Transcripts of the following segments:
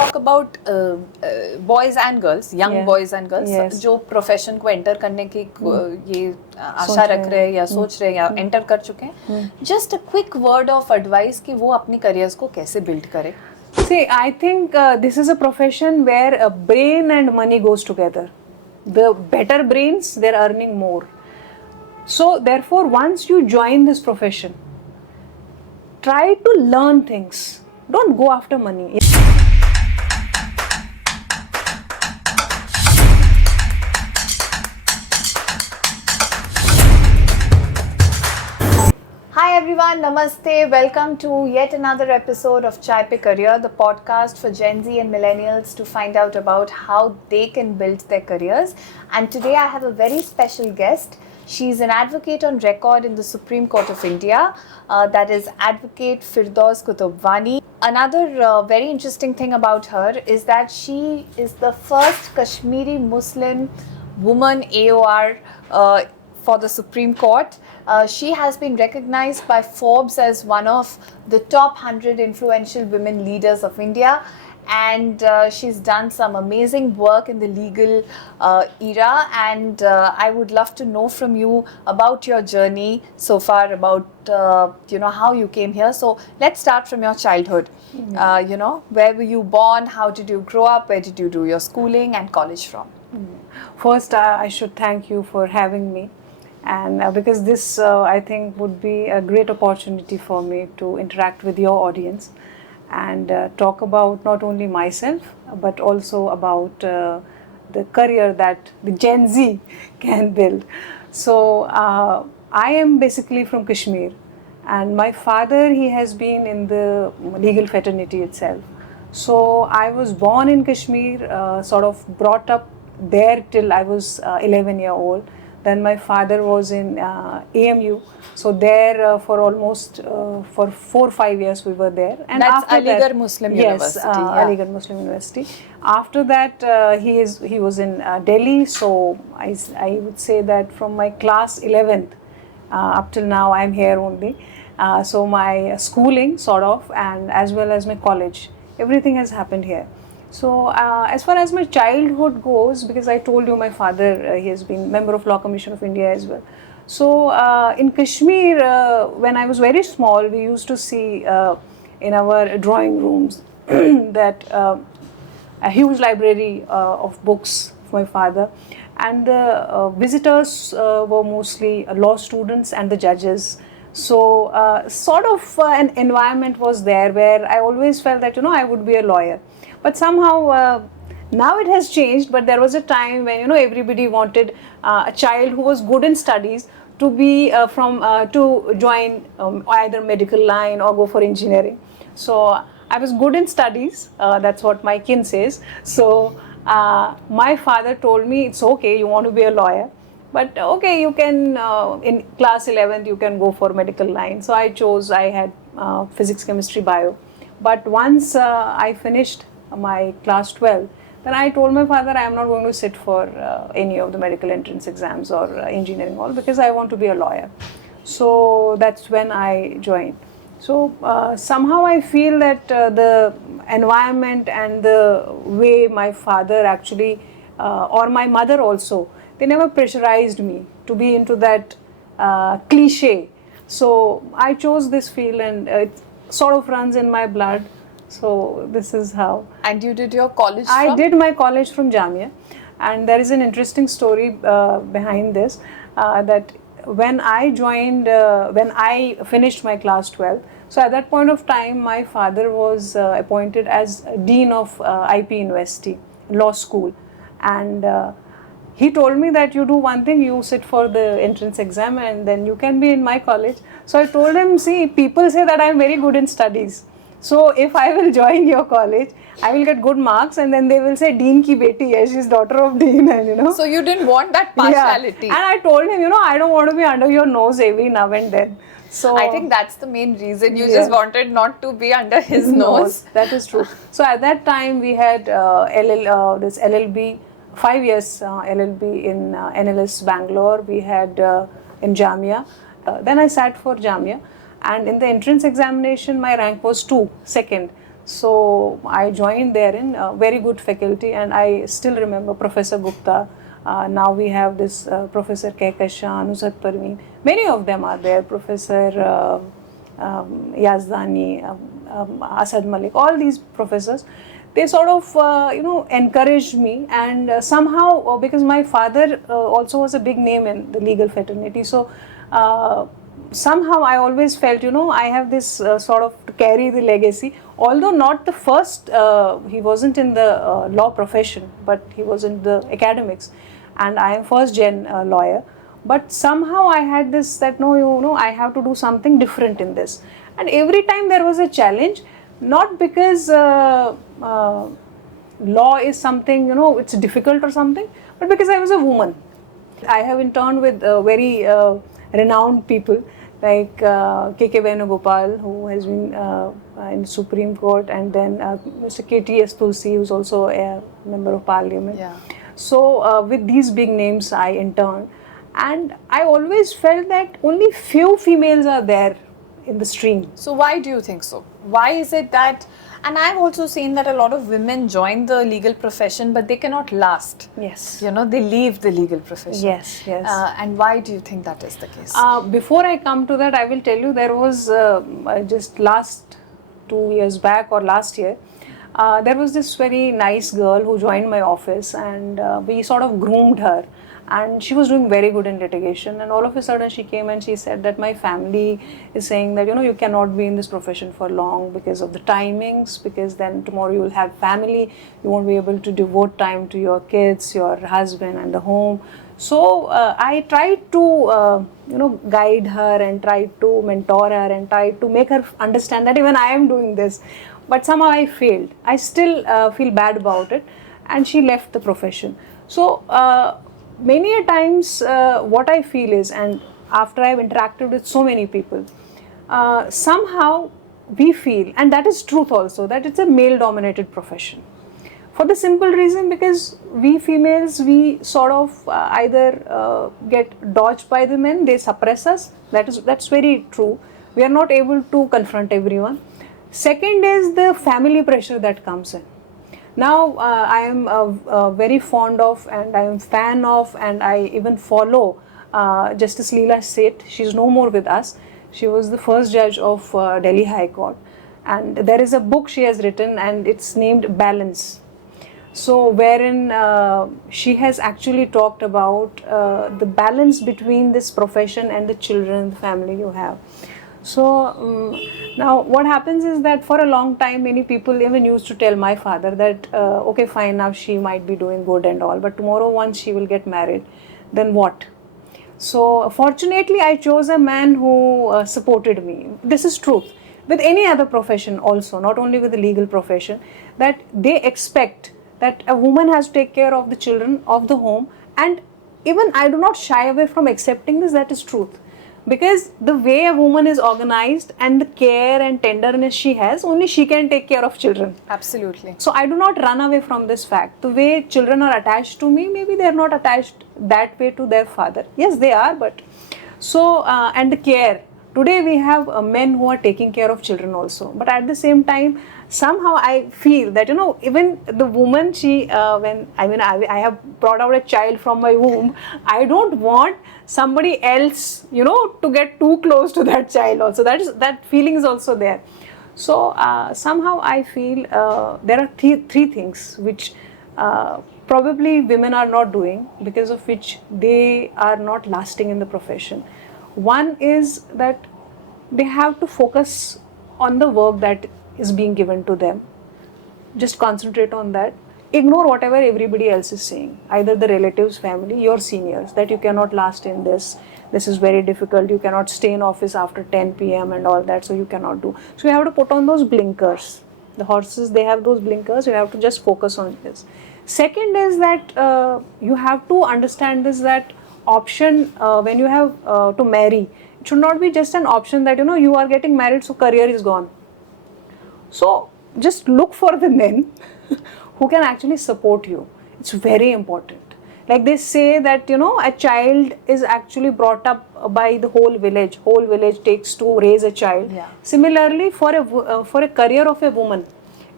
talk about boys and girls, young boys and girls, जो profession को enter करने की ये आशा रख रहे हैं या सोच रहे हैं या enter कर चुके हैं, just a quick word of advice कि वो अपनी careers को कैसे build करें. See, I think this is a profession where brain and money goes together. The better brains, they're earning more. So therefore, once you join this profession, try to learn things. Don't go after money. Hi everyone, Namaste. Welcome to yet another episode of Chai Pe Career, the podcast for Gen Z and millennials to find out about how they can build their careers. And today I have a very special guest. She's an advocate on record in the Supreme Court of India. That is Advocate Firdouse Qutb Wani. Another very interesting thing about her is that she is the first Kashmiri Muslim woman AOR for the Supreme Court. She has been recognized by Forbes as one of the top 100 influential women leaders of India, and she's done some amazing work in the legal era, and I would love to know from you about your journey so far, about how you came here. So let's start from your childhood. Where were you born, how did you grow up, where did you do your schooling and college from? First, I should thank you for having me. And because this, I think, would be a great opportunity for me to interact with your audience and talk about not only myself, but also about the career that the Gen Z can build. So, I am basically from Kashmir, and my father, he has been in the legal fraternity itself. So, I was born in Kashmir, sort of brought up there till I was 11 years old. Then my father was in AMU, so there for almost for 4 or 5 years we were there. And that's Aligarh Muslim University. Yes, Aligarh Muslim University. After that, he was in Delhi. So I would say that from my class 11th up till now I'm here only. So my schooling sort of, and as well as my college, everything has happened here. So as far as my childhood goes, because I told you my father, he has been member of Law Commission of India as well. So in Kashmir, when I was very small, we used to see in our drawing rooms that a huge library of books of my father, and the visitors were mostly law students and the judges. So sort of an environment was there where I always felt that I would be a lawyer. But somehow now it has changed, but there was a time when everybody wanted a child who was good in studies to be to join either medical line or go for engineering. So I was good in studies, that's what my kin says. So my father told me, it's okay, you want to be a lawyer, but okay, you can in class 11th you can go for medical line. So I had physics, chemistry, bio. But once I finished my class 12, then I told my father I am not going to sit for any of the medical entrance exams or engineering all, because I want to be a lawyer. So that's when I joined. So somehow I feel that the environment and the way my father actually or my mother also, they never pressurized me to be into that cliche. So I chose this field, and it sort of runs in my blood. So this is how. And you did your college from? I did my college from Jamia, and there is an interesting story behind this, that when I joined, when I finished my class 12, so at that point of time my father was appointed as Dean of IP University, Law School, and he told me that you do one thing, you sit for the entrance exam and then you can be in my college. So I told him, see, people say that I am very good in studies. So if I will join your college, I will get good marks, and then they will say Dean ki beti hai, she's daughter of Dean, and So you didn't want that partiality. Yeah. And I told him, I don't want to be under your nose every now and then. So I think that's the main reason. You just wanted not to be under his nose. That is true. So at that time we had this LLB, 5 years LLB in NLS Bangalore. We had in Jamia. Then I sat for Jamia. And in the entrance examination, my rank was 2, second. So I joined there in very good faculty, and I still remember Professor Gupta. Now we have this Professor Kehkashan, Nusrat Parveen. Many of them are there. Professor Yazdani, Asad Malik, all these professors. They sort of, encouraged me, and somehow, because my father also was a big name in the legal fraternity, so somehow I always felt, I have this sort of to carry the legacy. Although not the first, he wasn't in the law profession, but he was in the academics, and I am first gen lawyer. But somehow I had this that no, I have to do something different in this. And every time there was a challenge, not because law is something, it's difficult or something, but because I was a woman. I have interned with very renowned people like K.K. Venugopal, who has been in Supreme Court, and then Mr. K.T.S. Tulsi, who's also a member of Parliament. Yeah. So with these big names, I interned, and I always felt that only few females are there in the stream. So why do you think so? Why is it that, and I've also seen that a lot of women join the legal profession, but they cannot last. Yes. They leave the legal profession. Yes, yes. And why do you think that is the case? Before I come to that, I will tell you, there was just last 2 years back or last year, there was this very nice girl who joined my office, and we sort of groomed her. And she was doing very good in litigation, and all of a sudden she came and she said that my family is saying that you cannot be in this profession for long because of the timings, because then tomorrow you will have family, you won't be able to devote time to your kids, your husband and the home. So I tried to guide her and tried to mentor her and tried to make her understand that even I am doing this, but somehow I failed. I still feel bad about it, and she left the profession. So many a times what I feel is, and after I've interacted with so many people, somehow we feel, and that is truth also, that it's a male dominated profession. For the simple reason, because we females, we sort of either get dodged by the men, they suppress us. That's very true. We are not able to confront everyone. Second is the family pressure that comes in. Now I am very fond of, and I am fan of, and I even follow Justice Leela Seth. She's no more with us. She was the first judge of Delhi High Court, and there is a book she has written, and it's named Balance. So wherein she has actually talked about the balance between this profession and the children, the family you have. So now what happens is that for a long time many people even used to tell my father that okay, fine, now she might be doing good and all, but tomorrow once she will get married, then what? So fortunately I chose a man who supported me. This is truth with any other profession also, not only with the legal profession, that they expect that a woman has to take care of the children, of the home, and even I do not shy away from accepting this. That is truth. Because the way a woman is organized and the care and tenderness she has, only she can take care of children. Absolutely. So I do not run away from this fact. The way children are attached to me, maybe they are not attached that way to their father. Yes, they are, but so and the care. Today we have men who are taking care of children also. But at the same time, somehow I feel that even the woman, she I have brought out a child from my womb. I don't want somebody else to get too close to that child also. That feeling is also there. So somehow I feel there are three things which probably women are not doing, because of which they are not lasting in the profession. One is that they have to focus on the work that is being given to them. Just concentrate on that. Ignore whatever everybody else is saying, either the relatives, family, your seniors, that you cannot last in this. This is very difficult. You cannot stay in office after 10 p.m. and all that, so you cannot do. So you have to put on those blinkers. The horses, they have those blinkers. You have to just focus on this. Second is that you have to understand this, that option when you have to marry, it should not be just an option that you are getting married, so career is gone. So just look for the men who can actually support you. It's very important. Like they say that a child is actually brought up by the whole village. Whole village takes to raise a child. Yeah. Similarly, for a career of a woman,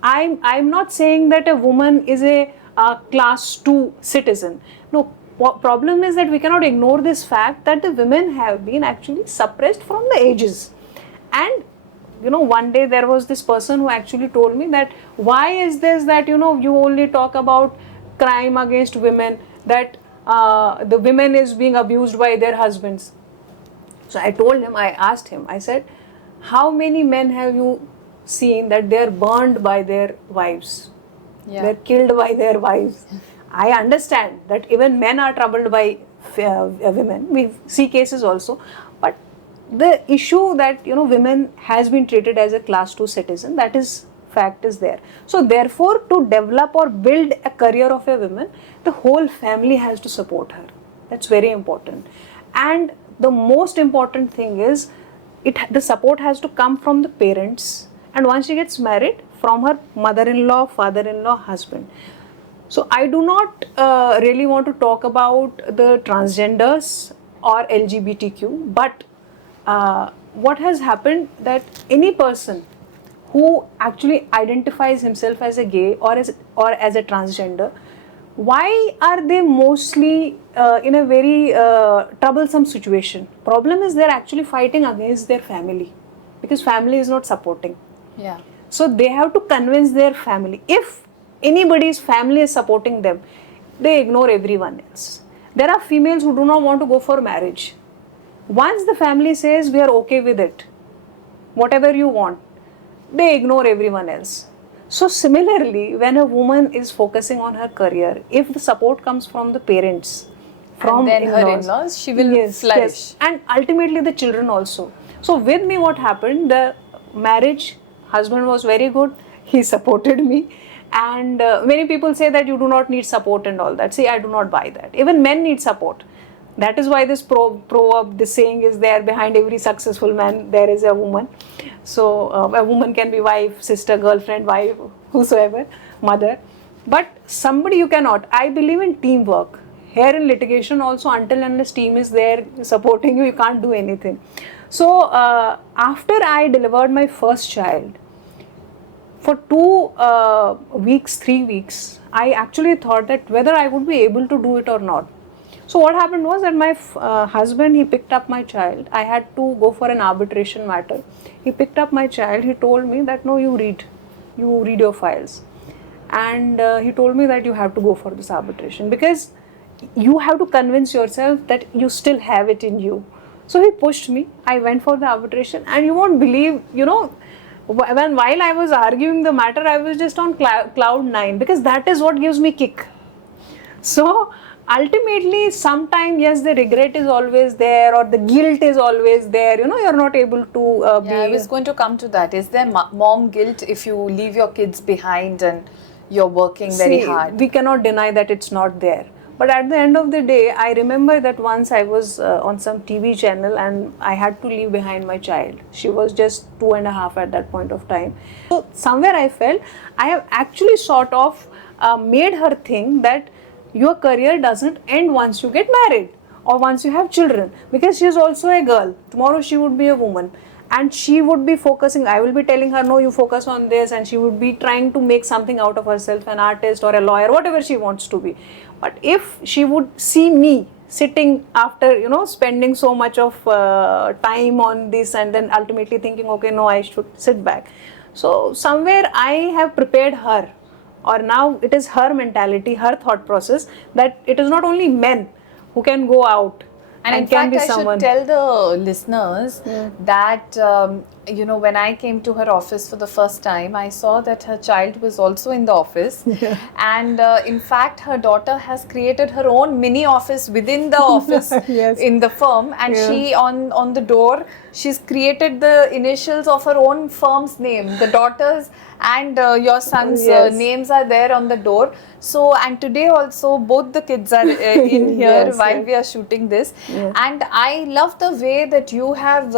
I'm not saying that a woman is a class 2 citizen. No, problem is that we cannot ignore this fact that the women have been actually suppressed from the ages. And one day there was this person who actually told me that why is this that you only talk about crime against women, that the women is being abused by their husbands. So I asked him, I said, how many men have you seen that they're burned by their wives? Yeah. They're killed by their wives. I understand that even men are troubled by women. We see cases also. But the issue that women has been treated as a class 2 citizen, that is fact is there. So therefore, to develop or build a career of a woman, the whole family has to support her. That's very important. And the most important thing is the support has to come from the parents, and once she gets married, from her mother-in-law, father-in-law, husband. So I do not really want to talk about the transgenders or LGBTQ, but what has happened that any person who actually identifies himself as a gay or as a transgender, why are they mostly in a very troublesome situation? Problem is they're actually fighting against their family, because family is not supporting. Yeah. So they have to convince their family. If anybody's family is supporting them, they ignore everyone else. There are females who do not want to go for marriage. Once the family says we are okay with it, whatever you want, they ignore everyone else. So similarly, when a woman is focusing on her career, if the support comes from the parents, from and then in-laws, her in-laws, she will flourish. Yes. And ultimately the children also. So with me what happened, the marriage, husband was very good, he supported me. And many people say that you do not need support and all that. See, I do not buy that. Even men need support. That is why this proverb, this saying is there, behind every successful man there is a woman. So a woman can be wife, sister, girlfriend, wife, whosoever, mother. But somebody you cannot. I believe in teamwork. Here in litigation also, until unless team is there supporting you, you can't do anything. So after I delivered my first child, for 2 weeks, 3 weeks, I actually thought that whether I would be able to do it or not. So what happened was that my husband, he picked up my child. I had to go for an arbitration matter. He picked up my child. He told me that, no, you read your files. And he told me that you have to go for this arbitration, because you have to convince yourself that you still have it in you. So he pushed me. I went for the arbitration, and you won't believe, while I was arguing the matter, I was just on cloud 9, because that is what gives me kick. So ultimately, sometime, yes, the regret is always there, or the guilt is always there. You're not able to be. I was going to come to that. Is there mom guilt if you leave your kids behind and you're working very hard? We cannot deny that it's not there. But at the end of the day, I remember that once I was on some TV channel and I had to leave behind my child. She was just 2.5 at that point of time. So somewhere I felt I have actually sort of made her think that your career doesn't end once you get married or once you have children, because she is also a girl. Tomorrow she would be a woman, and she would be focusing. I will be telling her, no, you focus on this, and she would be trying to make something out of herself, an artist or a lawyer, whatever she wants to be. But if she would see me sitting after spending so much of time on this, and then ultimately thinking, okay, no, I should sit back. So somewhere I have prepared her, or now it is her mentality, her thought process, that it is not only men who can go out and in can fact, be I someone. should tell the listeners that, when I came to her office for the first time, I saw that her child was also in the office. And in fact, her daughter has created her own mini office within the office Yes. in the firm. And she, on the door, she's created the initials of her own firm's name. The daughter's and your son's names are there on the door. So, and today also both the kids are in here while we are shooting this. And I love the way that you have,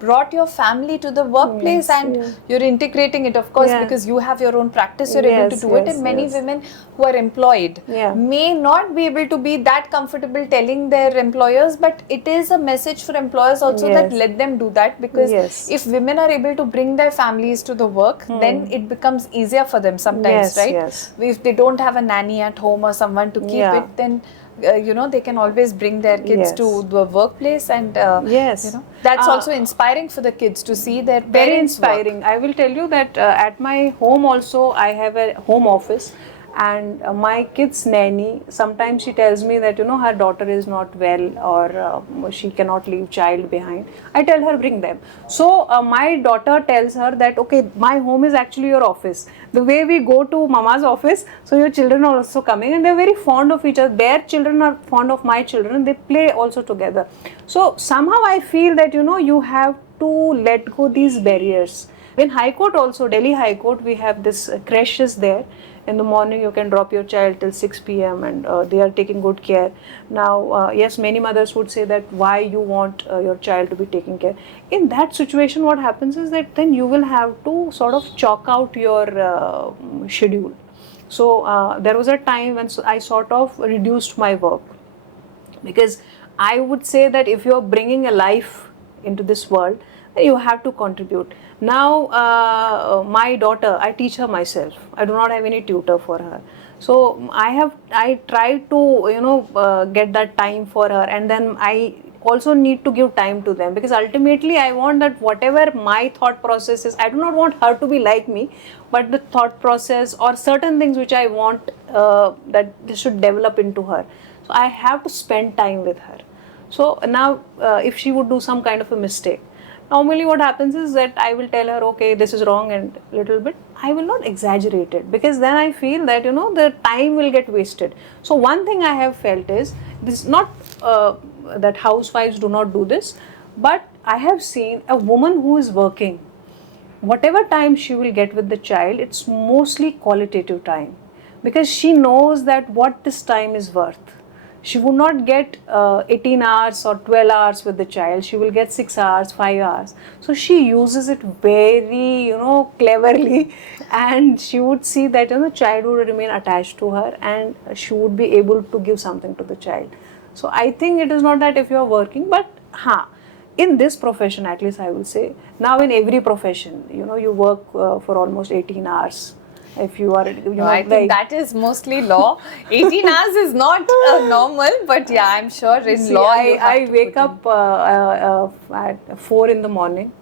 brought your family family to the workplace, and you're integrating it, of course, because you have your own practice, you're able to do it. And many women who are employed may not be able to be that comfortable telling their employers, but it is a message for employers also that let them do that, because if women are able to bring their families to the work, then it becomes easier for them sometimes, right? If they don't have a nanny at home or someone to keep it, then they can always bring their kids to the workplace, and that's also inspiring for the kids to see their parents very inspiring work. I will tell you that at my home also I have a home office, and my kid's nanny, sometimes she tells me that her daughter is not well, or she cannot leave child behind. I tell her, bring them. So my daughter tells her that, okay, my home is actually your office. The way we go to mama's office, so your children are also coming, and they're very fond of each other. Their children are fond of my children. They play also together. So somehow I feel that you have to let go these barriers. In High Court also, Delhi High Court, we have this creches there. In the morning you can drop your child till 6 p.m. and they are taking good care. Now, yes, many mothers would say that why you want your child to be taken care. In that situation, what happens is that then you will have to sort of chalk out your schedule. So there was a time when I sort of reduced my work, because I would say that if you are bringing a life into this world, then you have to contribute. Now, my daughter, I teach her myself. I do not have any tutor for her. So I try to get that time for her, and then I also need to give time to them, because ultimately I want that whatever my thought process is, I do not want her to be like me, but the thought process or certain things which I want that this should develop into her. So I have to spend time with her. So now if she would do some kind of a mistake, normally what happens is that I will tell her, okay, this is wrong, and little bit, I will not exaggerate it, because then I feel that, the time will get wasted. So one thing I have felt is, this is not that housewives do not do this, but I have seen a woman who is working, whatever time she will get with the child, it's mostly qualitative time, because she knows that what this time is worth. She would not get 18 hours or 12 hours with the child. She will get 6 hours, 5 hours. So she uses it very, cleverly, and she would see that the child would remain attached to her, and she would be able to give something to the child. So I think it is not that if you are working, but in this profession, at least I will say, now in every profession, you work for almost 18 hours. If you are, I think that is mostly law. 18 hours is not normal, but yeah, I'm sure in law I wake up at 4 in the morning,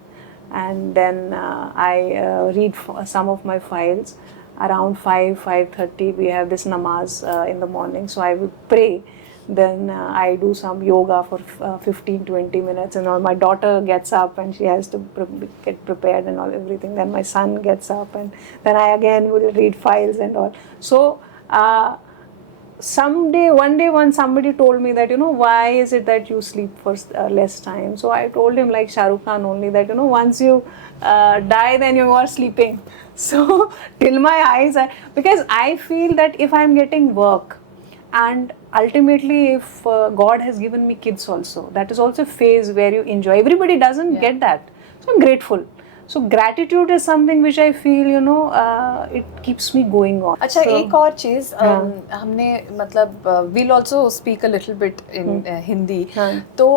and then I read some of my files. Around 5:30 we have this namaz in the morning, so I will pray. Then I do some yoga for 15-20 minutes, and all. My daughter gets up and she has to get prepared and all everything. Then my son gets up, and then I again will read files and all. So one day when somebody told me that, why is it that you sleep for less time? So I told him, like Shah Rukh Khan only, that once you die, then you are sleeping. So till my eyes are, because I feel that if I'm getting work, and ultimately if God has given me kids also, that is also a phase where you enjoy. Everybody doesn't get that. So I'm grateful. So gratitude is something which I feel, it keeps me going on. अच्छा, एक और चीज़ हमने मतलब we'll also speak a little bit in Hindi. तो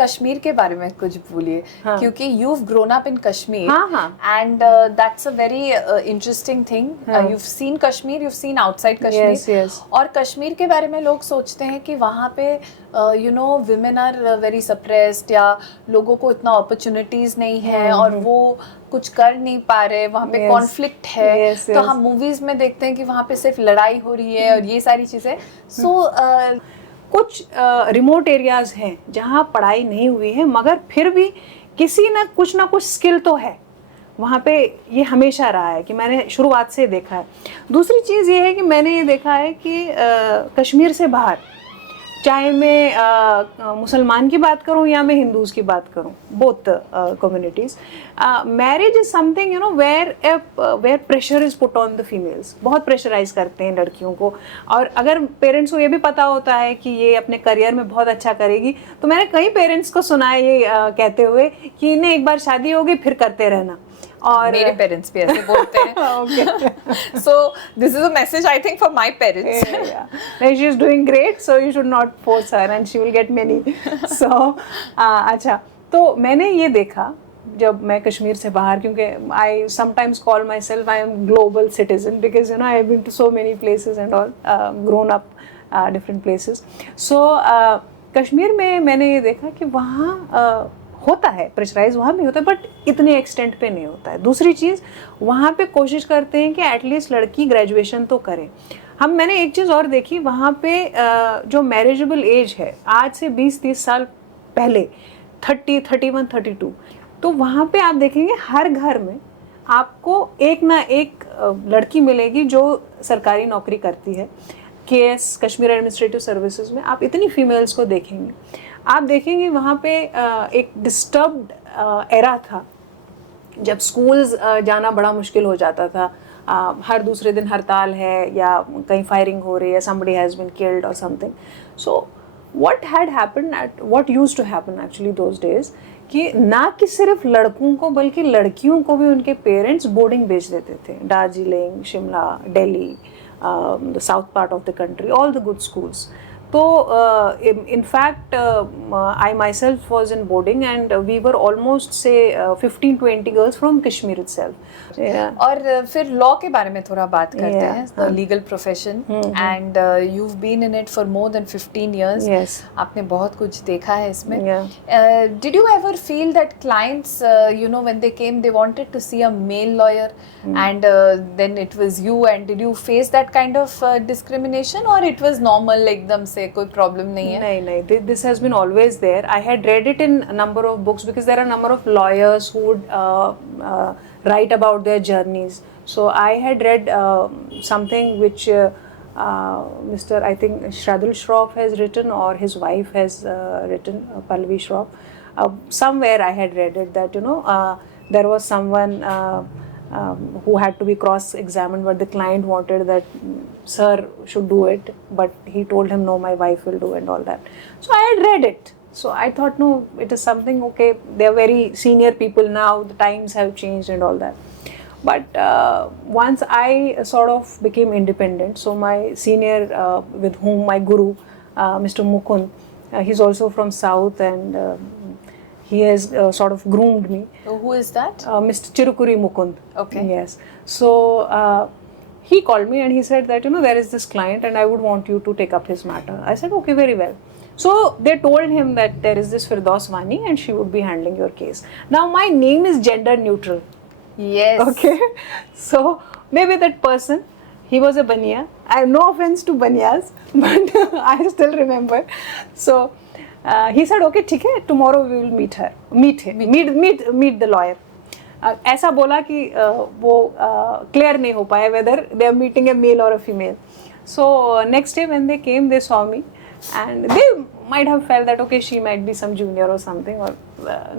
कश्मीर के बारे में कुछ बोलिए, क्योंकि you've grown up in Kashmir, and that's a very interesting thing. You've seen Kashmir, you've seen outside Kashmir. Yes. और कश्मीर के बारे में लोग सोचते हैं कि वहाँ पे women are very suppressed, या लोगों को इतना opportunities नहीं है, और वो कुछ कर नहीं पा रहे, वहाँ पे कॉन्फ्लिक्ट है. तो हम मूवीज में देखते हैं कि वहाँ पे सिर्फ लड़ाई हो रही है और ये सारी चीजें. सो कुछ रिमोट एरियाज हैं जहाँ पढ़ाई नहीं हुई है, मगर फिर भी किसी ना कुछ स्किल तो है वहाँ पे. ये हमेशा रहा है कि मैंने शुरुआत से देखा है. दूसरी चीज़ ये है कि मैंने ये देखा है कि कश्मीर से बाहर चाहे मैं मुसलमान की बात करूं या मैं हिंदूज की बात करूं, both communities, marriage is something you know where pressure is put on the females. बहुत प्रेशराइज करते हैं लड़कियों को. और अगर पेरेंट्स को ये भी पता होता है कि ये अपने करियर में बहुत अच्छा करेगी, तो मैंने कई पेरेंट्स को सुना है ये कहते हुए कि इन्हें एक बार शादी होगी फिर करते रहना. और मेरे पेरेंट्स भी ऐसे बोलते हैं. So this is a message I think for my parents. Yeah. She is doing great, so you should not force her and she will get many. So अच्छा, तो मैंने ये देखा जब मैं कश्मीर से बाहर, क्योंकि I sometimes call myself I am global citizen because you know I have been to so many places and all, grown up different places. So Kashmir में मैंने ये देखा कि वहाँ होता है प्रेशराइज, वहाँ भी होता है, बट इतने एक्सटेंट पे नहीं होता है. दूसरी चीज़, वहाँ पे कोशिश करते हैं कि एटलीस्ट लड़की ग्रेजुएशन तो करे. मैंने एक चीज़ और देखी वहाँ पे, जो मैरिजेबल एज है आज से 20-30 साल पहले 30, 31, 32, तो वहाँ पे आप देखेंगे हर घर में आपको एक ना एक लड़की मिलेगी जो सरकारी नौकरी करती है. केएस, कश्मीर एडमिनिस्ट्रेटिव सर्विसेज में आप इतनी फीमेल्स को देखेंगे. आप देखेंगे वहाँ पे एक डिस्टर्ब्ड एरा था जब स्कूल्स जाना बड़ा मुश्किल हो जाता था. हर दूसरे दिन हड़ताल है या कहीं फायरिंग हो रही है, somebody has been killed or something. So what used to happen actually those days, कि ना कि सिर्फ लड़कों को बल्कि लड़कियों को भी उनके पेरेंट्स बोर्डिंग भेज देते थे. Darjeeling, Shimla, Delhi, the south part of the country, all the good schools. So in fact I myself was in boarding and we were almost say 15-20 girls from Kashmir itself. और फिर लॉ के बारे में थोड़ा बात करते हैं, the legal profession, and you've been in it for more than 15 years. Yes. आपने बहुत कुछ देखा है इसमें. Did you ever feel that clients, you know, when they came, they wanted to see a male lawyer, and then it was you, and did you face that kind of discrimination, or it was normal, एकदम से कोई problem नहीं है? नहीं, this has been always there. I had read it in a number of books because there are a number of lawyers who would write about their journeys. So I had read something which Mr. I think Shradul Shroff has written, or his wife has written, Pallavi Shroff. Somewhere I had read it that, you know, there was someone who had to be cross-examined, but the client wanted that sir should do it, but he told him no, my wife will do, and all that. So I had read it. So I thought, no, it is something, okay, they are very senior people now, the times have changed and all that. But once I sort of became independent, so my senior with whom my guru, Mr. Mukund, he's also from South, and he has sort of groomed me. Who is that? Mr. Chirukuri Mukund. Okay. Yes. So he called me and he said that, you know, there is this client and I would want you to take up his matter. I said, okay, very well. So they told him that there is this Firdouse Wani and she would be handling your case. Now my name is gender neutral. Yes. Okay. So maybe that person, he was a baniya. I have no offense to baniyas, but I still remember. So he said, okay, ठीक है, tomorrow we will meet the lawyer. ऐसा बोला कि वो clear नहीं हो पाया whether they are meeting a male or a female. So next day when they came, they saw me and they might have felt that, okay, she might be some junior or something, or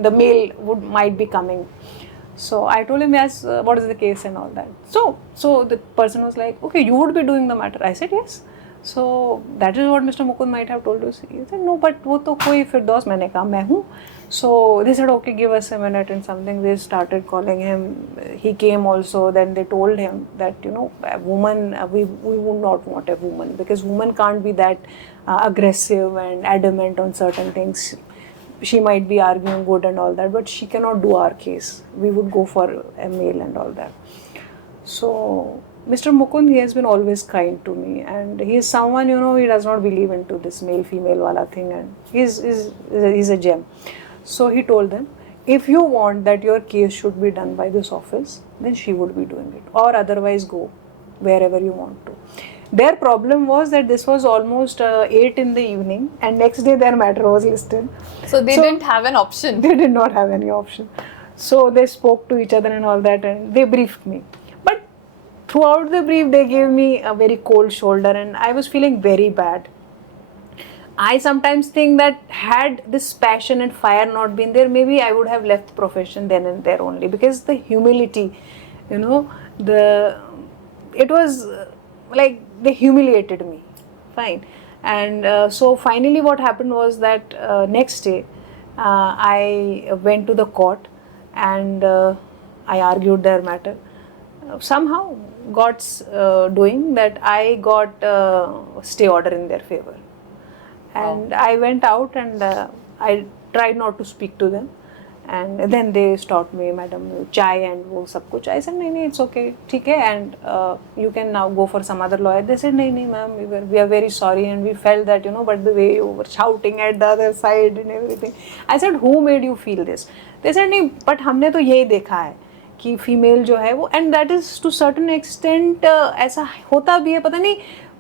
the male might be coming. So I told him, yes, what is the case and all that. So the person was like, okay, you would be doing the matter. I said, yes. So that is what Mr. Mukund might have told us. He said, no, but वो तो कोई Firdouse, मैंने कहा मैं हूँ. So they said, okay, give us a minute and something. They started calling him. He came also. Then they told him that, you know, a woman, we would not want a woman because woman can't be that aggressive and adamant on certain things. She might be arguing good and all that, but she cannot do our case. We would go for a male and all that. So Mr. Mukund, he has been always kind to me, and he is someone, you know, he does not believe into this male-female wala thing, and he's a gem. So he told them, if you want that your case should be done by this office, then she would be doing it, or otherwise go wherever you want to. Their problem was that this was almost 8 in the evening, and next day their matter was listed. So they didn't have an option. They did not have any option. So they spoke to each other and all that, and they briefed me. But throughout the brief, they gave me a very cold shoulder, and I was feeling very bad. I sometimes think that had this passion and fire not been there, maybe I would have left the profession then and there only, because the humility, it was like they humiliated me. Fine. And so finally what happened was that next day I went to the court and I argued their matter. Somehow God's doing that, I got stay order in their favor. And I went out and I tried not to speak to them. And then they stopped me, madam, chai and wo sab kuch. I said, nahi, it's okay, theek hai, and you can now go for some other lawyer. They said, nahi, ma'am, we are very sorry and we felt that, but the way you were shouting at the other side and everything. I said, who made you feel this? They said, nahi, but हमने तो यही देखा है कि female जो है वो, and that is to certain extent ऐसा होता भी है, पता नहीं,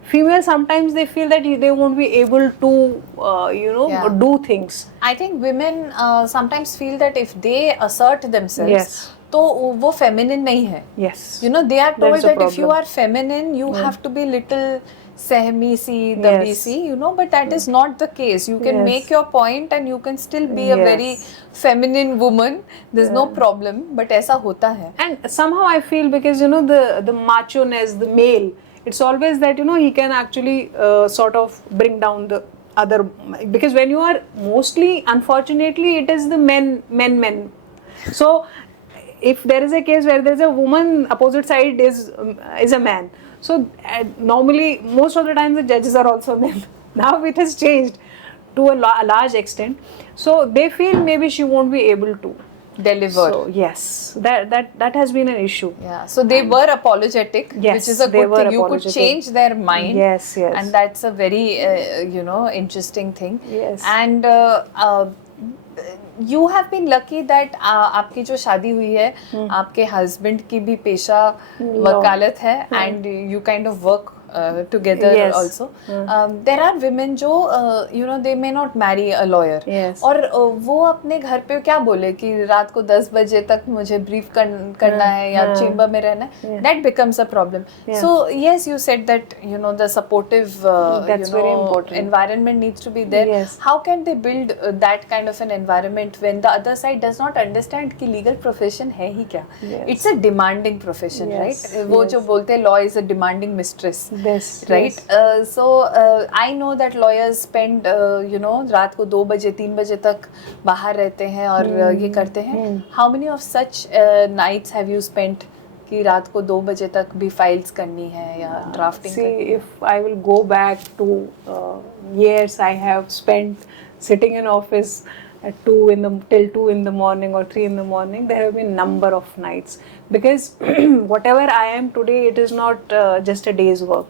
female sometimes they feel that they won't be able to do things. I think women sometimes feel that if they assert themselves, yes, तो वो feminine नहीं है. Yes. They are told that if you problem. are feminine, you have to be little sehmi si, dabi si, but that is not the case. You can make your point and you can still be a very feminine woman. There's no problem. But ऐसा होता है. And somehow I feel because the macho-ness, the male, it's always that he can actually sort of bring down the other, because when you are mostly, unfortunately, it is the men. So if there is a case where there is a woman, opposite side is a man. So normally most of the time the judges are also men. Now it has changed to a large extent. So they feel maybe she won't be able to deliver. So yes, that has been an issue. Yeah. So they were apologetic, yes, which is a good thing. You could change their mind. Yes. And that's a very interesting thing. Yes. And you have been lucky that आपकी जो शादी हुई है, आपके husband की भी पेशा वकालत है, and you kind of work together also. There are women जो they may not marry a lawyer. और वो अपने घर पे क्या बोले कि रात को 10 बजे तक मुझे brief करना है या chamber में रहना है. That becomes a problem. So yes, you said that the supportive very important. environment needs to be there. How can they build that kind of an environment when the other side does not understand कि legal profession है ही क्या? It's a demanding profession, right? वो जो बोलते हैं law is a demanding mistress. Right. So I know that lawyers spend रात को 2 बजे 3 बजे तक बाहर रहते हैं और ये करते हैं. How many of such nights have you spent कि रात को 2 बजे तक भी files करनी है या drafting? See, if I will go back to years I have spent sitting in office at till 2 in the morning or 3 in the morning, there have been number of nights, because whatever I am today, it is not just a day's work.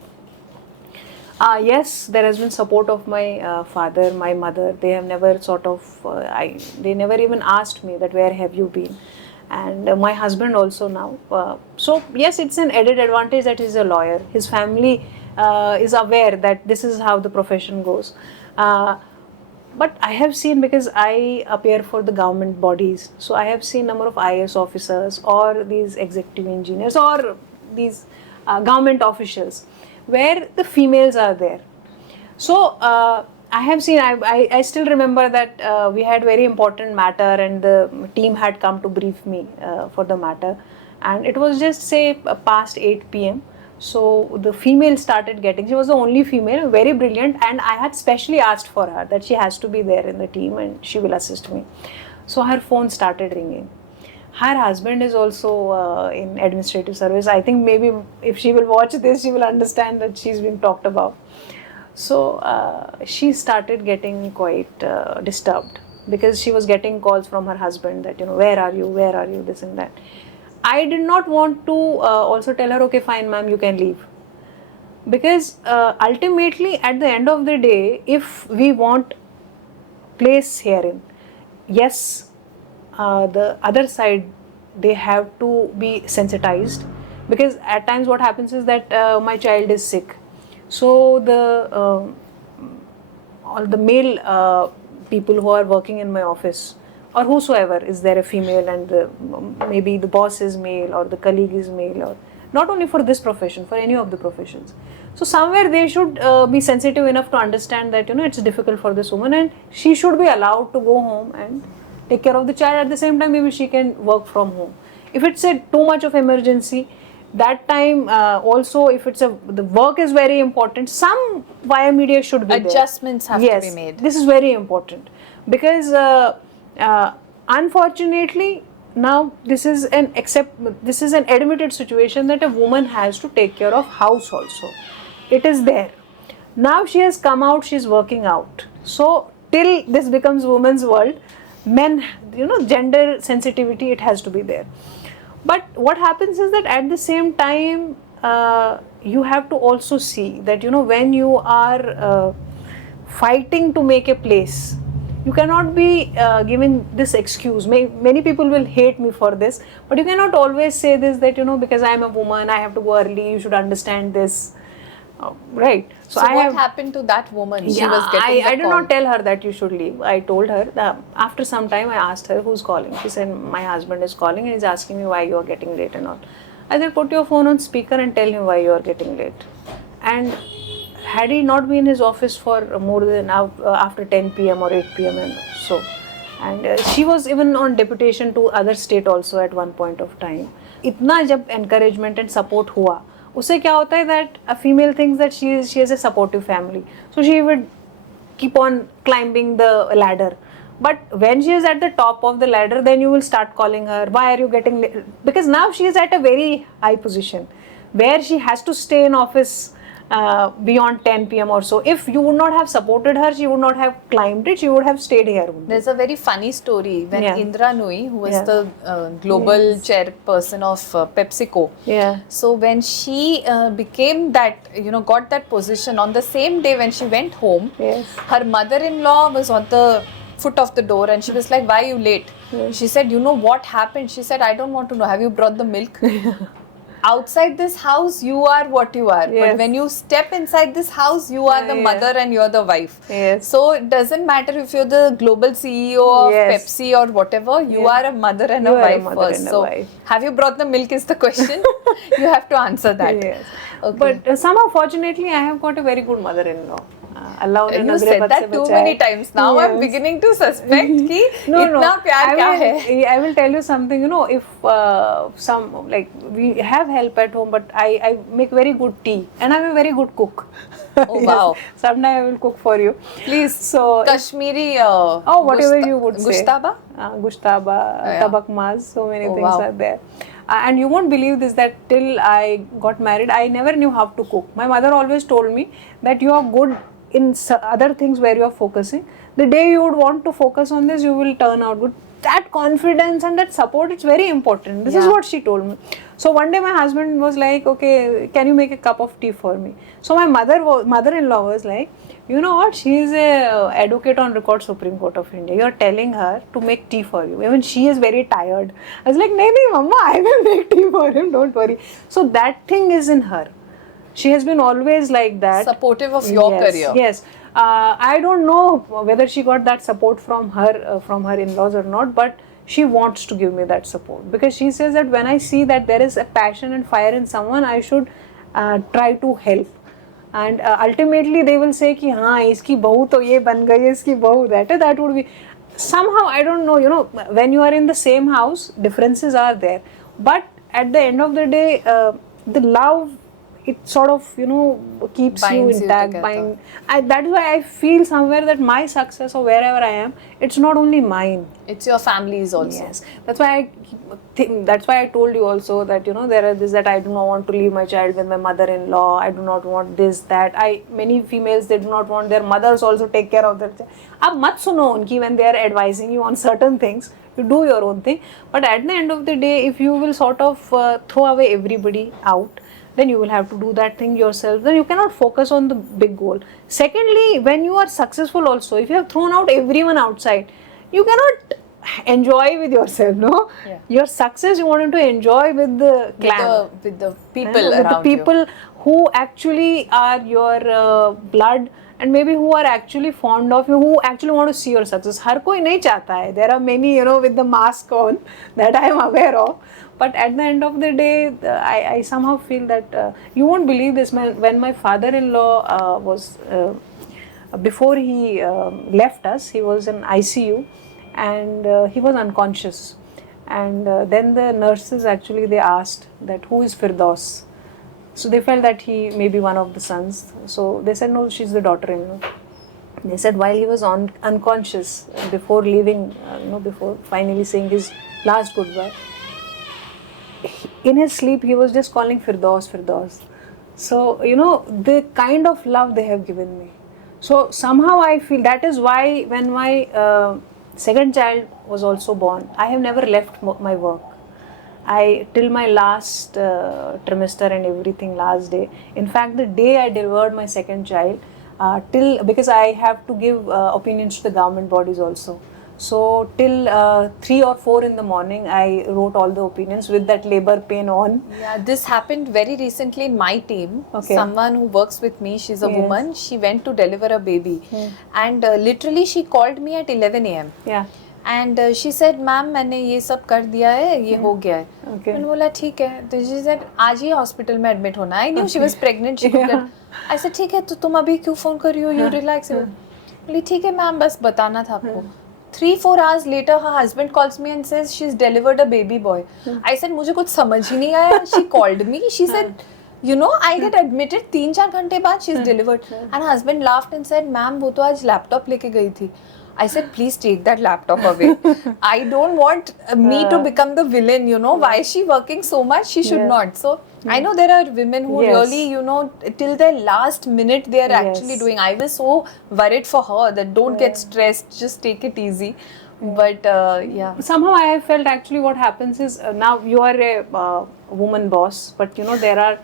Yes, there has been support of my father, my mother. They have never sort of, they never even asked me that where have you been, and my husband also now. So yes, it's an added advantage that he's a lawyer. His family is aware that this is how the profession goes. But I have seen, because I appear for the government bodies, so I have seen number of IAS officers or these executive engineers or these government officials where the females are there. So I have seen, I still remember that we had very important matter and the team had come to brief me for the matter, and it was just say past 8 p.m. So the female started getting, she was the only female, very brilliant, and I had specially asked for her that she has to be there in the team and she will assist me. So her phone started ringing. Her husband is also in administrative service. I think maybe if she will watch this, she will understand that she's been talked about. So she started getting quite disturbed, because she was getting calls from her husband that, where are you, this and that. I did not want to also tell her, okay, fine, ma'am, you can leave. Because ultimately, at the end of the day, if we want place herein, yes, the other side, they have to be sensitized. Because at times what happens is that my child is sick. So all the male people who are working in my office, or whosoever, is there a female and maybe the boss is male or the colleague is male, or not only for this profession, for any of the professions. So somewhere they should be sensitive enough to understand that, it's difficult for this woman, and she should be allowed to go home and take care of the child. At the same time, maybe she can work from home. If it's a too much of emergency, that time also, if the work is very important, some via media should be adjustments there. have to be made. This is very important, because unfortunately now this is an admitted situation that a woman has to take care of house also. It is there. Now she has come out, she is working out. So till this becomes women's world, men, gender sensitivity, it has to be there. But what happens is that at the same time, you have to also see that, when you are fighting to make a place, you cannot be giving this excuse. Many people will hate me for this, but you cannot always say this, that, because I am a woman, I have to go early, you should understand this. Right. So what happened to that woman? She was getting I did not tell her that you should leave. I told her that after some time I asked her who's calling. She said my husband is calling and he's asking me why you are getting late and all. I said put your phone on speaker and tell him why you are getting late. And had he not been in his office for more than after 10 p.m. or 8 p.m. and so, and she was even on deputation to other state also at one point of time. Itna jab encouragement and support hua, उससे क्या होता है that a female thinks that she has a supportive family, so she would keep on climbing the ladder. But when she is at the top of the ladder, then you will start calling her, why are you getting late? Because now she is at a very high position where she has to stay in office beyond 10 p.m. or so. If you would not have supported her, she would not have climbed it, she would have stayed here only. There's a very funny story when Indra Nooyi, who was the global chairperson of PepsiCo, so when she became that, got that position, on the same day when she went home, her mother-in-law was on the foot of the door and she was like, why are you late? She said, what happened? She said, I don't want to know. Have you brought the milk? Outside this house, you are what you are. But when you step inside this house, you are the mother and you're the wife. So it doesn't matter if you're the global CEO of Pepsi or whatever, you are a mother and a wife first. So have you brought the milk is the question. You have to answer that. Okay. But somehow, fortunately, I have got a very good mother-in-law. You said that too many times. Now I'm beginning to suspect ki itna pyar kya hai. I will tell you something, if we have help at home, but I make very good tea and I'm a very good cook. Oh wow. Someday I will cook for you. Please. So Kashmiri whatever you would say. Gushtaba? Gushtaba, tabak maz, so many things are there. And you won't believe this, that till I got married, I never knew how to cook. My mother always told me that you are good in other things where you are focusing. The day you would want to focus on this, you will turn out good. That confidence and that support, it's very important. This is what she told me. So one day my husband was like, okay, can you make a cup of tea for me? So my mother-in-law was like, you know what, she is a advocate on record Supreme Court of India. You are telling her to make tea for you. Even she is very tired. I was like, nahi, mama, I will make tea for him, don't worry. So that thing is in her. She has been always like that. Supportive of your career. Yes. I don't know whether she got that support from her in-laws or not, but she wants to give me that support, because she says that when I see that there is a passion and fire in someone, I should try to help. And ultimately they will say ki haan, iski bahu to ye ban gayi, iski bahu that would be. Somehow, I don't know, when you are in the same house, differences are there. But at the end of the day, the love, it sort of, keeps binds you intact. That is why I feel somewhere that my success or wherever I am, it's not only mine. It's your family's also. Yes. That's why I told you also that, there are this, that I do not want to leave my child with my mother-in-law. I do not want this, that. Many females, they do not want their mothers also take care of their child. Ab mat suno unki when they are advising you on certain things. You do your own thing. But at the end of the day, if you will sort of throw away everybody out, then you will have to do that thing yourself. Then you cannot focus on the big goal. Secondly, when you are successful also, if you have thrown out everyone outside, you cannot enjoy with yourself, no? Your success you want to enjoy with the clan. With the people around with the people who actually are your blood, and maybe who are actually fond of you, who actually want to see your success. Har koi nahi chahta hai. There are many, with the mask on, that I am aware of. But at the end of the day, I somehow feel that you won't believe this. When my father-in-law before he left us, he was in ICU and he was unconscious. And then the nurses actually they asked that who is Firdouse. So they felt that he may be one of the sons. So they said no, she's the daughter-in-law. They said while he was unconscious before leaving, before finally saying his last goodbye, in his sleep he was just calling Firdouse, Firdouse. So the kind of love they have given me. So somehow I feel that is why when my second child was also born, I have never left my work. Till my last trimester and everything, last day. In fact, the day I delivered my second child, because I have to give opinions to the government bodies also. So till 3 or 4 in the morning, I wrote all the opinions with that labor pain on. Yeah, this happened very recently in my team. Okay. Someone who works with me, she's a woman. She went to deliver a baby, and literally she called me at 11 a.m. Yeah. And she said, "Ma'am, मैंने ये सब कर दिया है, ये हो गया है." Okay. मैंने बोला ठीक है. तो she said, आज ही हॉस्पिटल में एडमिट होना है. I knew she was pregnant. She could get. I said ठीक है, तो तुम अभी क्यों फोन कर रही हो? You relax. बोली ठीक है मैम, बस बताना था आपको. 3-4 hours later, her husband calls me and says she's delivered a baby boy. I said मुझे कुछ समझ ही नहीं आया. She called me. She said, I get admitted 3-4 घंटे बाद she's delivered. And husband laughed and said, "ma'am वो तो आज लैपटॉप लेके गई थी." I said, please take that laptop away. I don't want me to become the villain, Why is she working so much? She should not. So, I know there are women who really, till their last minute, they are actually doing. I was so worried for her that don't get stressed, just take it easy. But, Somehow I have felt actually what happens is, now you are a woman boss, but, there are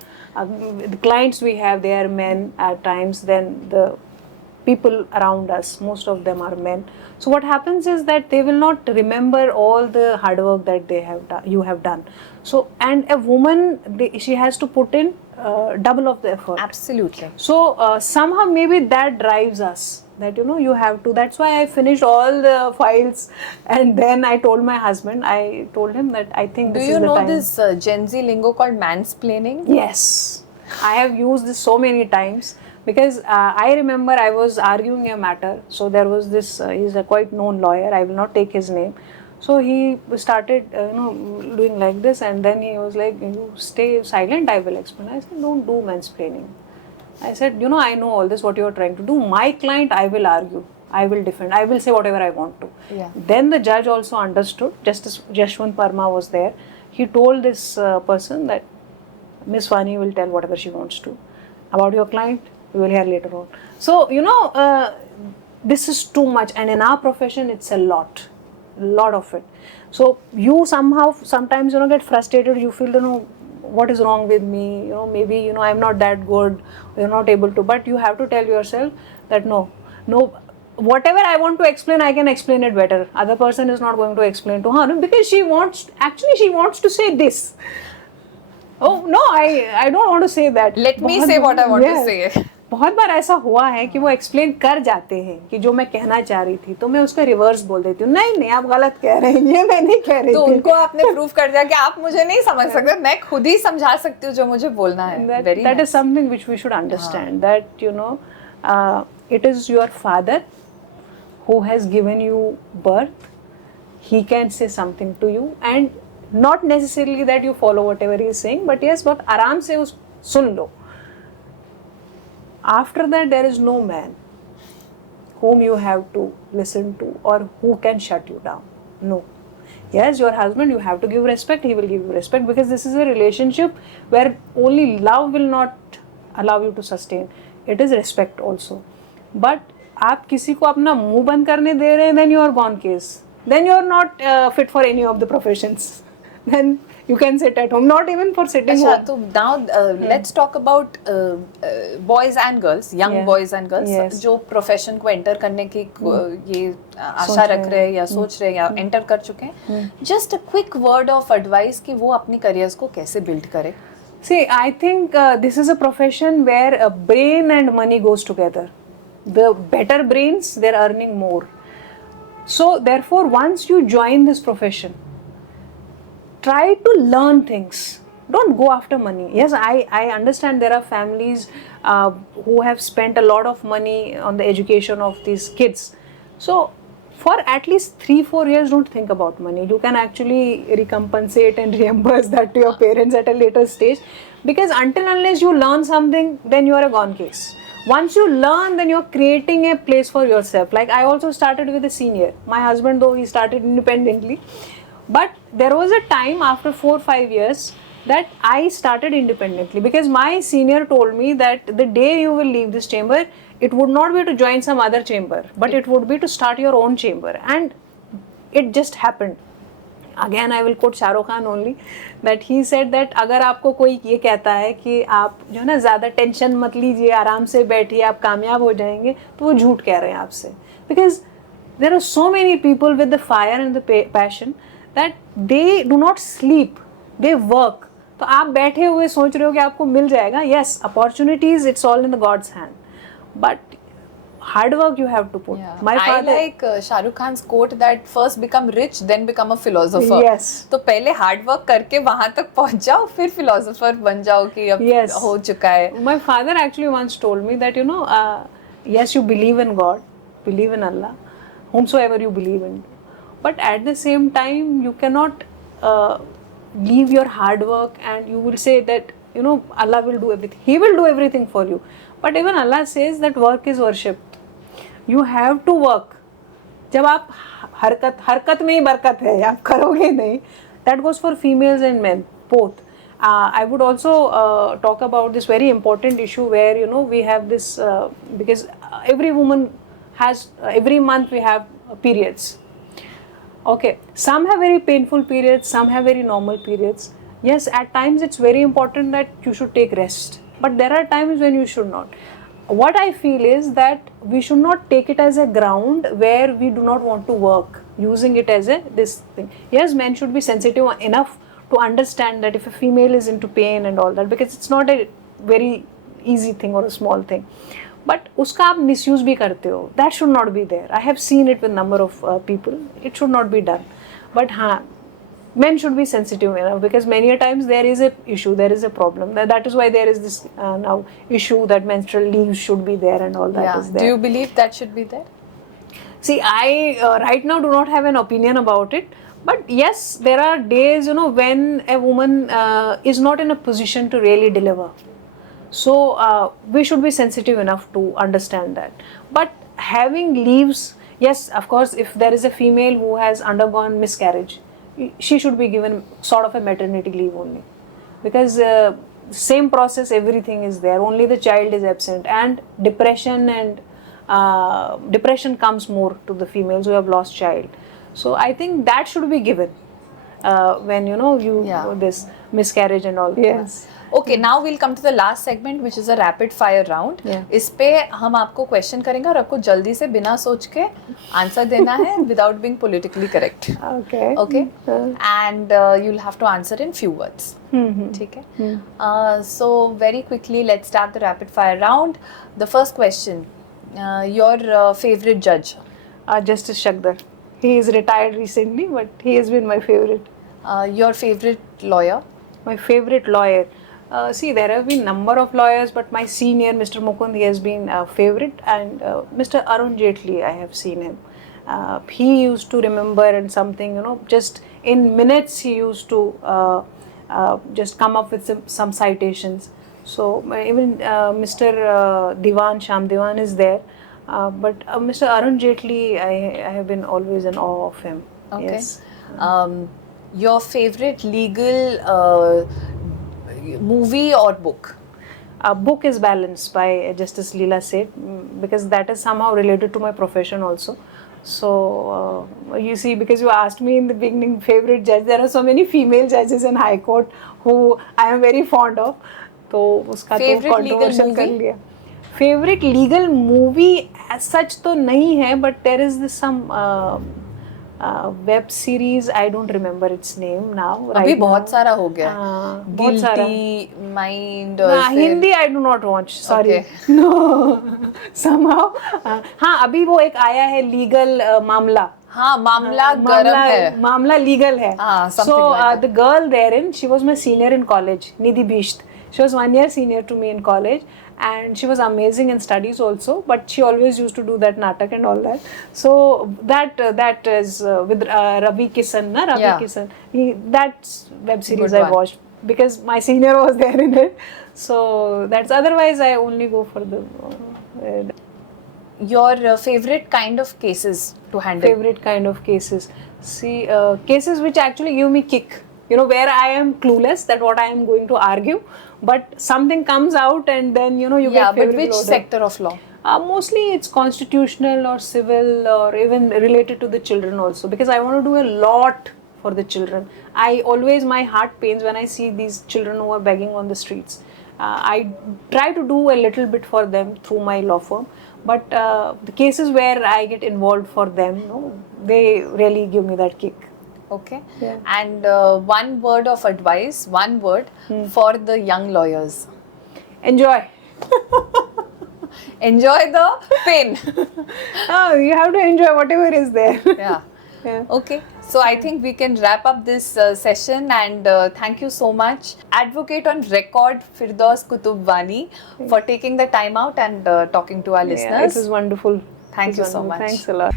the clients we have, they are men at times, then the people around us, most of them are men. So what happens is that they will not remember all the hard work that you have done. So, and a woman, she has to put in double of the effort. Absolutely. So somehow maybe that drives us, that you have to. That's why I finished all the files, and then I told my husband, I told him that I think this is the time. Do you know this Gen Z lingo called mansplaining? Yes, I have used this so many times. Because I remember I was arguing a matter. So there was this, he's a quite known lawyer, I will not take his name. So he started, doing like this, and then he was like, "You stay silent, I will explain." I said, "Don't do mansplaining." I said, I know all this, what you are trying to do. My client, I will argue, I will defend, I will say whatever I want to. Yeah. Then the judge also understood. Justice Jashwant Parma was there. He told this person that Miss Wani will tell whatever she wants to about your client. We will hear later on. So, this is too much, and in our profession, it's a lot of it. So, you sometimes, get frustrated, you feel, what is wrong with me, maybe, I'm not that good, you're not able to, but you have to tell yourself that no, whatever I want to explain, I can explain it better. Other person is not going to explain to her, because she wants to say this. Oh, no, I don't want to say that. Let me say what I want to say. बहुत बार ऐसा हुआ है कि वो explain कर जाते हैं कि जो मैं कहना चाह रही थी, तो मैं उसका रिवर्स बोल देती हूँ, नहीं आप गलत कह रहे हैं, ये मैं नहीं कह रही थी. तो उनको आपने प्रूव कर दिया कि आप मुझे नहीं समझ सकते, मैं खुद ही समझा सकती हूँ जो मुझे बोलना है. That is something which we should understand, that it is your father who has given you birth. He can say something to you, and not necessarily that you follow whatever he is saying, but yes, बहुत आराम से सुन लो. After that, there is no man whom you have to listen to or who can shut you down. No. Yes, your husband, you have to give respect. He will give you respect, because this is a relationship where only love will not allow you to sustain. It is respect also. But आप किसी को अपना मुंह बंद करने दे रहे हैं, then you are gone case. Then you are not fit for any of the professions. Then you can sit at home, not even for sitting home. So now let's talk about boys and girls, young boys and girls, जो profession को enter करने की ये आशा रख रहे हैं या सोच रहे हैं या enter कर चुके हैं. Just a quick word of advice कि वो अपनी careers को कैसे build करें. See, I think this is a profession where brain and money goes together. The better brains, they're earning more. So therefore, once you join this profession, try to learn things. Don't go after money. Yes, I understand there are families who have spent a lot of money on the education of these kids. So for at least 3-4 years, don't think about money. You can actually recompensate and reimburse that to your parents at a later stage, because until unless you learn something, then you are a gone case. Once you learn, then you're creating a place for yourself. Like I also started with a senior. My husband, though he started independently, but there was a time after 4-5 years that I started independently, because my senior told me that the day you will leave this chamber, it would not be to join some other chamber, but it would be to start your own chamber. And it just happened. Again, I will quote Shah Rukh Khan only, that he said that अगर आपको कोई ये कहता है कि आप जो है ना ज़्यादा टेंशन मत लीजिए, आराम से बैठिए, आप कामयाब हो जाएंगे, तो वो झूठ कह रहे हैं आपसे. Because there are so many people with the fire and the passion that they do not sleep, they work. तो आप बैठे हुए सोच रहे हो कि आपको मिल जाएगा. Yes, opportunities, it's all in the God's hand, but hard work you have to put. Yeah. My father, I like Shah Rukh Khan's quote that first become rich, then become a philosopher. Yes. तो पहले hard work करके वहाँ तक पहुँच जाओ, फिर philosopher बन जाओ कि अब Yes. हो चुका है. My father actually once told me that, you know, yes, you believe in God, believe in Allah, whomsoever you believe in, but at the same time you cannot leave your hard work and you will say that, you know, Allah will do everything. He will do everything for you. But even Allah says that work is worship. You have to work. जब आप हरकत में ही बरकत है, आप करोगे नहीं. That goes for females and men both. I would also talk about this very important issue where, you know, we have this because every woman has every month we have periods. Okay, some have very painful periods, some have very normal periods. Yes, at times it's very important that you should take rest, but there are times when you should not. What I feel is that we should not take it as a ground where we do not want to work, using it as this thing. Yes, men should be sensitive enough to understand that if a female is into pain and all that, because it's not a very easy thing or a small thing. But उसका आप misuse भी करते हो. That should not be there. I have seen it with number of people. It should not be done. But हाँ, men should be sensitive enough, because many a times there is a issue, there is a problem. That is why there is this now issue that menstrual leave should be there and all that is there. Do you believe that should be there? See, I right now do not have an opinion about it. But yes, there are days, you know, when a woman is not in a position to really deliver. So we should be sensitive enough to understand that. But having leaves, yes, of course, if there is a female who has undergone miscarriage, she should be given sort of a maternity leave only, because same process, everything is there, only the child is absent. And depression comes more to the females who have lost child. So I think that should be given when, you know, this miscarriage and all. Yes. Okay, now we'll come to the last segment, which is a rapid fire round. इस पे हम आपको question करेंगे और आपको जल्दी से बिना सोच के आंसर देना है without being politically correct. Okay. Okay. And you'll have to answer in few words. ठीक है. So very quickly, let's start the rapid fire round. The first question, your favorite judge? Justice Shakdar. He is retired recently, but he has been my favorite. Your favorite lawyer? My favorite lawyer. See, there have been number of lawyers, but my senior, Mr. Mukund, he has been a favorite, and Mr. Arun Jaitley, I have seen him. He used to remember and something, you know, just in minutes he used to just come up with some citations. So even Mr. Diwan, Sham Diwan is there, but Mr. Arun Jaitley, I have been always in awe of him. Okay. Yes. Your favorite legal movie or book? Book is Balance by Justice Leela Seth, because that is somehow related to my profession also. So you see, because you asked me in the beginning favorite judge, there are so many female judges in High Court who I am very fond of. तो उसका तो controversial कर लिया. Favorite legal movie as such तो नहीं है, but there is this some web series, I don't remember its name now. अभी बहुत सारा हो गया. Guilty Mind. Hindi I do not watch. Sorry. No. Somehow. हाँ, अभी वो एक आया है legal मामला. हाँ, मामला गरम है. मामला legal है. something So like that. the girl therein, she was my senior in college, Nidhi Bisht. She was 1 year senior to me in college, and she was amazing in studies also. But she always used to do that natak and all that. So that is with Ravi Kisan, na Ravi Yeah. Kisan. That web series Good I one. watched because my senior was there in it. So that's, otherwise I only go for the. Your favorite kind of cases to handle? Favorite kind of cases. See, cases which actually give me kick. You know, where I am clueless that what I am going to argue, but something comes out and then, you know, you Yeah, get but favorable which order. sector of law? Mostly it's constitutional or civil or even related to the children also, because I want to do a lot for the children. I always, my heart pains when I see these children who are begging on the streets. I try to do a little bit for them through my law firm, but the cases where I get involved for them, you know, they really give me that kick. Okay. Yeah. And one word of advice, one word for the young lawyers. Enjoy. Enjoy the pain. You have to enjoy whatever is there. Yeah. Yeah. Okay. So I think we can wrap up this session, and thank you so much, Advocate on Record Firdouse Qutb Wani, for taking the time out and talking to our listeners. It was wonderful. Thank you so much. Thanks a lot.